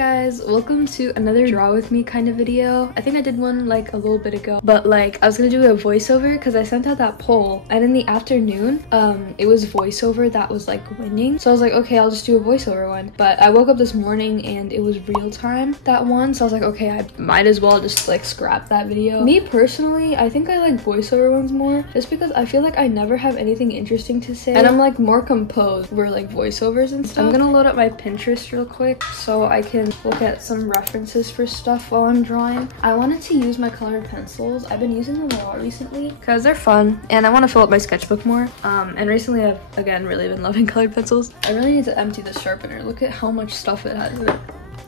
guys, welcome to another draw with me kind of video. I think I did one like a little bit ago, but like I was gonna do a voiceover because I sent out that poll, and in the afternoon it was voiceover that was like winning, so I was like, okay, I'll just do a voiceover one. But I woke up this morning and it was real time that one, so I was like, okay, I might as well just like scrap that video. Me personally, I think I like voiceover ones more just because I feel like I never have anything interesting to say and I'm like more composed where like voiceovers and stuff. I'm gonna load up my Pinterest real quick so I can look at some references for stuff while I'm drawing. I wanted to use my colored pencils. I've been using them a lot recently because they're fun and I want to fill up my sketchbook more. And recently I've again really been loving colored pencils. I really need to empty the sharpener. Look at how much stuff it has in it.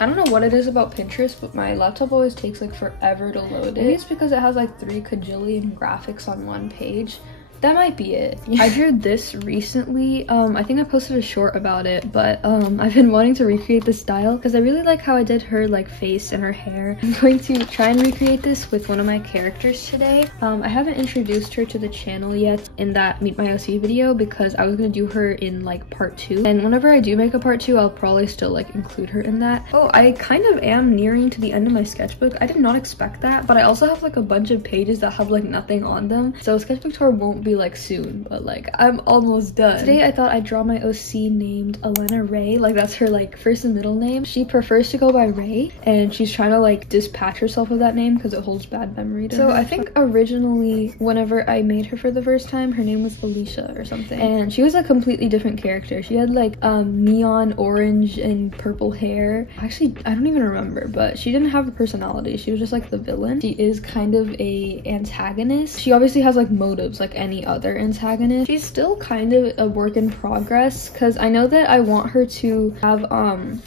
I don't know what it is about Pinterest, but my laptop always takes like forever to load it. Maybe it's because it has like 3 kajillion graphics on one page. That might be it. I drew this recently. I think I posted a short about it, but I've been wanting to recreate this style because I really like how I did her like face and her hair. I'm going to try and recreate this with one of my characters today. I haven't introduced her to the channel yet in that Meet My OC video because I was gonna do her in like part 2, and whenever I do make a part 2 I'll probably still like include her in that. Oh, I kind of am nearing to the end of my sketchbook. I did not expect that, but I also have like a bunch of pages that have like nothing on them, so sketchbook tour won't be like soon, but like I'm almost done. Today I thought I'd draw my OC named Elena Ray, like that's her like first and middle name. She prefers to go by Ray and she's trying to like dispatch herself of that name because it holds bad memory to her. So I think originally whenever I made her for the first time her name was Alicia or something, and she was a completely different character. She had like neon orange and purple hair. Actually I don't even remember, but she didn't have a personality. She was just like the villain. She is kind of a antagonist. She obviously has like motives like any other antagonist. She's still kind of a work in progress because I know that I want her to have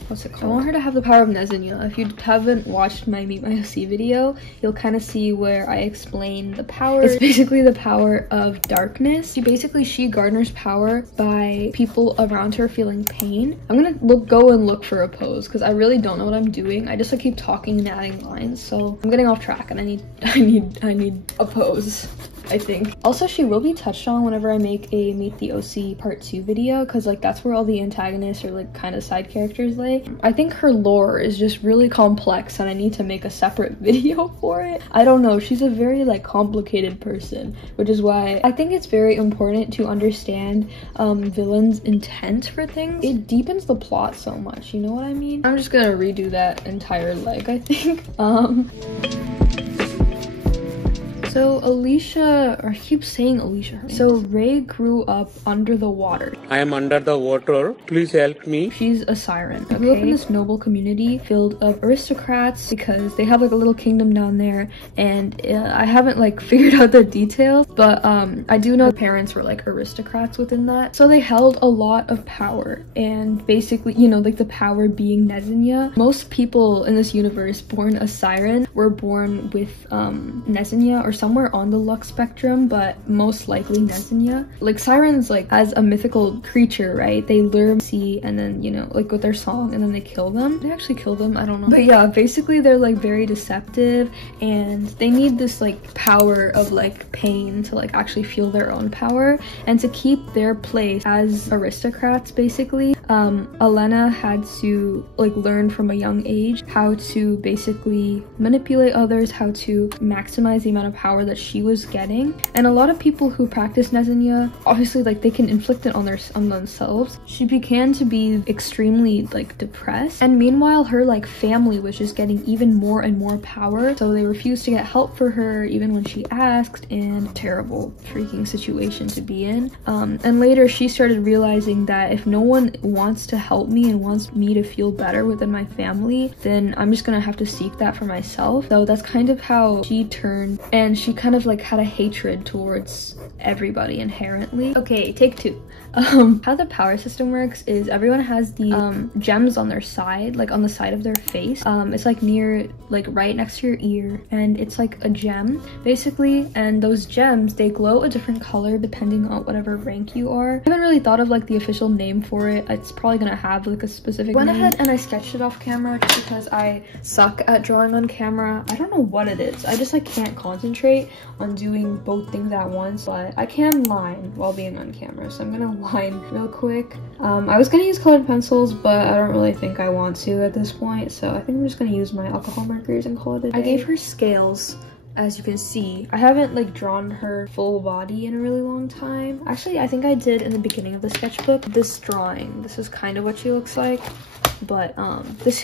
what's it called? I want her to have the power of Nezinya. If you haven't watched my Meet My OC video, you'll kind of see where I explain the power. It's basically the power of darkness. She garners power by people around her feeling pain. I'm gonna go and look for a pose because I really don't know what I'm doing. I just like keep talking and adding lines, so I'm getting off track and I need a pose, I think. Also, she will be touched on whenever I make a Meet the OC part 2 video because like that's where all the antagonists or like kind of side characters lay. I think her lore is just really complex and I need to make a separate video for it. I don't know, she's a very like complicated person, which is why I think it's very important to understand villains' intent for things. It deepens the plot so much, you know what I mean? I'm just gonna redo that entire leg, I think. So Alicia, or I keep saying Alicia. So Ray grew up under the water. I am under the water. Please help me. She's a siren. I grew up in this noble community filled of aristocrats because they have like a little kingdom down there, and I haven't like figured out the details, but I do know parents were like aristocrats within that. So they held a lot of power, and basically, you know, like the power being Nezinya. Most people in this universe born a siren were born with Nezinya or somewhere on the Lux spectrum, but most likely Nezinya. Like sirens, like as a mythical creature, right? They lure sea and then, you know, like with their song, and then they kill them. They actually kill them, I don't know. But yeah, basically they're like very deceptive and they need this like power of like pain to like actually feel their own power and to keep their place as aristocrats. Basically Elena had to like learn from a young age how to basically manipulate others, how to maximize the amount of power that she was getting. And a lot of people who practice Nezinya, obviously like they can inflict it on themselves. She began to be extremely like depressed, and meanwhile her like family was just getting even more and more power, so they refused to get help for her even when she asked, and terrible freaking situation to be in. And later she started realizing that if no one wants to help me and wants me to feel better within my family, then I'm just gonna have to seek that for myself. So that's kind of how she turned, and she kind of like had a hatred towards everybody inherently. Okay, take 2. How the power system works is everyone has the gems on their side, like on the side of their face. It's like near, like right next to your ear, and it's like a gem basically, and those gems, they glow a different color depending on whatever rank you are. I haven't really thought of like the official name for it. It's probably gonna have like a specific name. I went ahead and I sketched it off camera just because I suck at drawing on camera. I don't know what it is. I just like can't concentrate on doing both things at once, but I can line while being on camera, so I'm gonna line real quick. I was gonna use colored pencils, but I don't really think I want to at this point, so I think I'm just gonna use my alcohol markers and call it a day. I gave her scales. As you can see, I haven't like drawn her full body in a really long time. Actually, I think I did in the beginning of the sketchbook. This drawing, this is kind of what she looks like. But this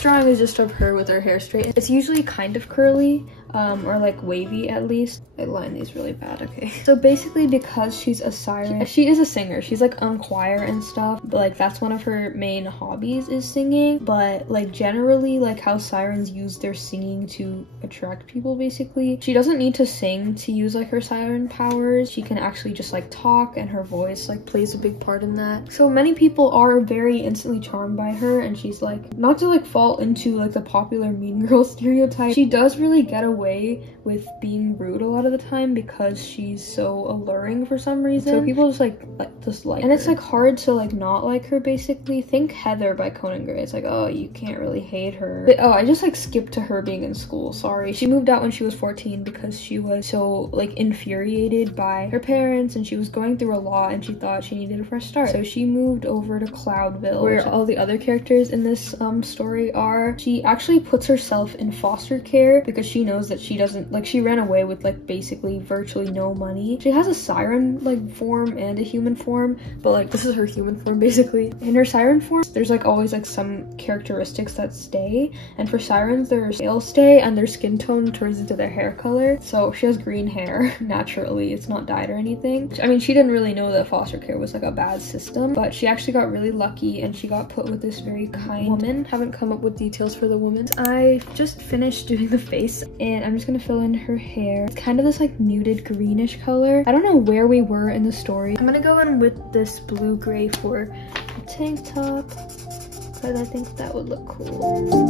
drawing is just of her with her hair straight. It's usually kind of curly, or like wavy at least. I line these really bad, okay. So basically, because she's a siren, she is a singer. She's like on choir and stuff, but like that's one of her main hobbies is singing. But like generally, like how sirens use their singing to attract people, basically. She doesn't need to sing to use like her siren powers. She can actually just like talk, and her voice like plays a big part in that. So many people are very instantly charmed by her, and she's like, not to like fall into like the popular mean girl stereotype, she does really get away with being rude a lot of the time because she's so alluring for some reason. So people just like and her. It's like hard to like not like her, basically. Think Heather by Conan Gray. It's like, oh, you can't really hate her. But, oh, I just like skipped to her being in school, sorry. She moved out when she was 14 because she was so like infuriated by her parents, and she was going through a lot, and she thought she needed a fresh start. So she moved over to Cloudville, where all the other characters in this story are. She actually puts herself in foster care because she knows that she doesn't like, she ran away with like basically virtually no money. She has a siren like form and a human form, but like this is her human form basically. In her siren form, there's like always like some characteristics that stay, and for sirens their scales stay and their skin tone turns into their hair color. So she has green hair naturally, it's not dyed or anything. I mean, she didn't really know that foster care was like a bad system, but she actually got really lucky and she got put with this very kind woman. Haven't come up with details for the woman. I just finished doing the face, and I'm just gonna fill in her hair. It's kind of this like muted greenish color. I don't know where we were in the story. I'm gonna go in with this blue gray for a tank top because I think that would look cool.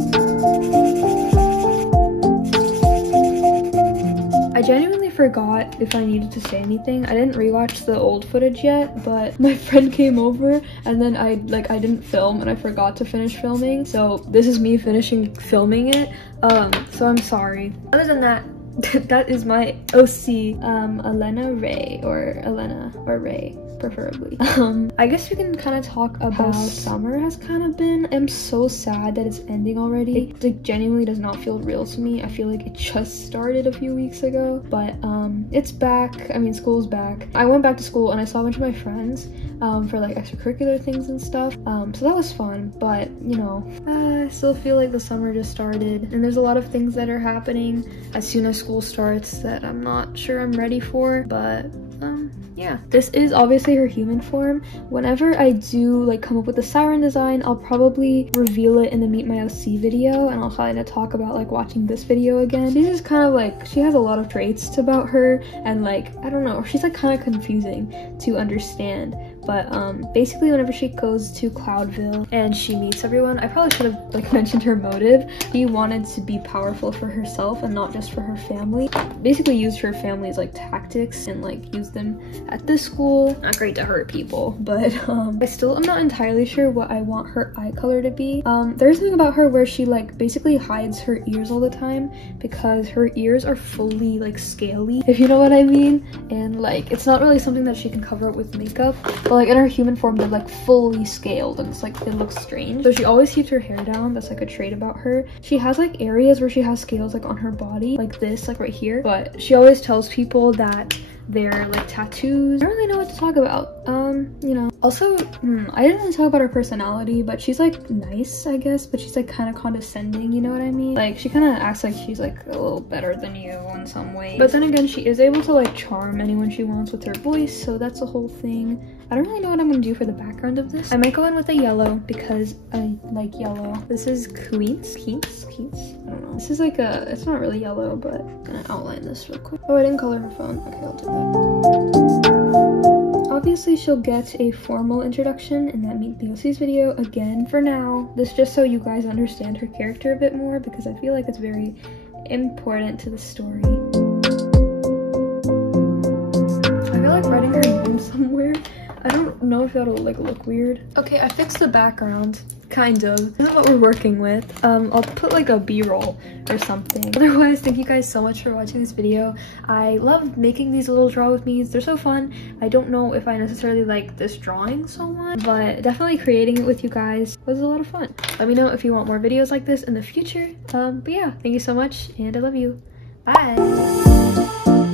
I genuinely forgot if I needed to say anything. I didn't rewatch the old footage yet, but my friend came over and then I didn't film and I forgot to finish filming. So this is me finishing filming it. So I'm sorry. Other than that, that is my OC, Elena Ray, or Elena or Ray, preferably. I guess we can kind of talk about how summer has kind of been. I'm so sad that it's ending already. It like genuinely does not feel real to me. I feel like it just started a few weeks ago, but it's back. I mean, school's back. I went back to school and I saw a bunch of my friends for like extracurricular things and stuff. So that was fun, but you know, I still feel like the summer just started, and there's a lot of things that are happening as soon as school starts that I'm not sure I'm ready for, but yeah. This is obviously her human form. Whenever I do like come up with a siren design, I'll probably reveal it in the Meet My OC video, and I'll kind of talk about like watching this video again. She's just kind of like, she has a lot of traits about her, and like, I don't know, she's like kind of confusing to understand. But basically whenever she goes to Cloudville and she meets everyone, I probably should have like mentioned her motive. She wanted to be powerful for herself and not just for her family. Basically used her family's like tactics and like used them at this school. Not great to hurt people, but I still am not entirely sure what I want her eye color to be. There's something about her where she like basically hides her ears all the time because her ears are fully like scaly, if you know what I mean, and like it's not really something that she can cover up with makeup. But like in her human form, they're like fully scaled, and it's like, it looks strange. So she always keeps her hair down. That's like a trait about her. She has like areas where she has scales like on her body, like this, like right here, but she always tells people that they're like tattoos. I don't really know what to talk about. You know, also I didn't really talk about her personality, but she's like nice, I guess, but she's like kind of condescending, you know what I mean? Like she kind of acts like she's like a little better than you in some ways, but then again she is able to like charm anyone she wants with her voice, so that's a whole thing. I don't really know what I'm gonna do for the background of this. I might go in with a yellow because I like yellow. This is Queens? I don't know. This is like a, it's not really yellow, but I'm gonna outline this real quick. Oh, I didn't color her phone. Okay, I'll do that. Obviously, she'll get a formal introduction in that Meet the OC's video again. For now, this just so you guys understand her character a bit more, because I feel like it's very important to the story. I feel like writing her name somewhere. I don't know if that'll like look weird. Okay, I fixed the background. Kind of. This is what we're working with. I'll put like a b-roll or something. Otherwise, thank you guys so much for watching this video. I love making these little draw with me's. They're so fun. I don't know if I necessarily like this drawing so much, but definitely creating it with you guys was a lot of fun. Let me know if you want more videos like this in the future. But yeah, thank you so much and I love you. Bye.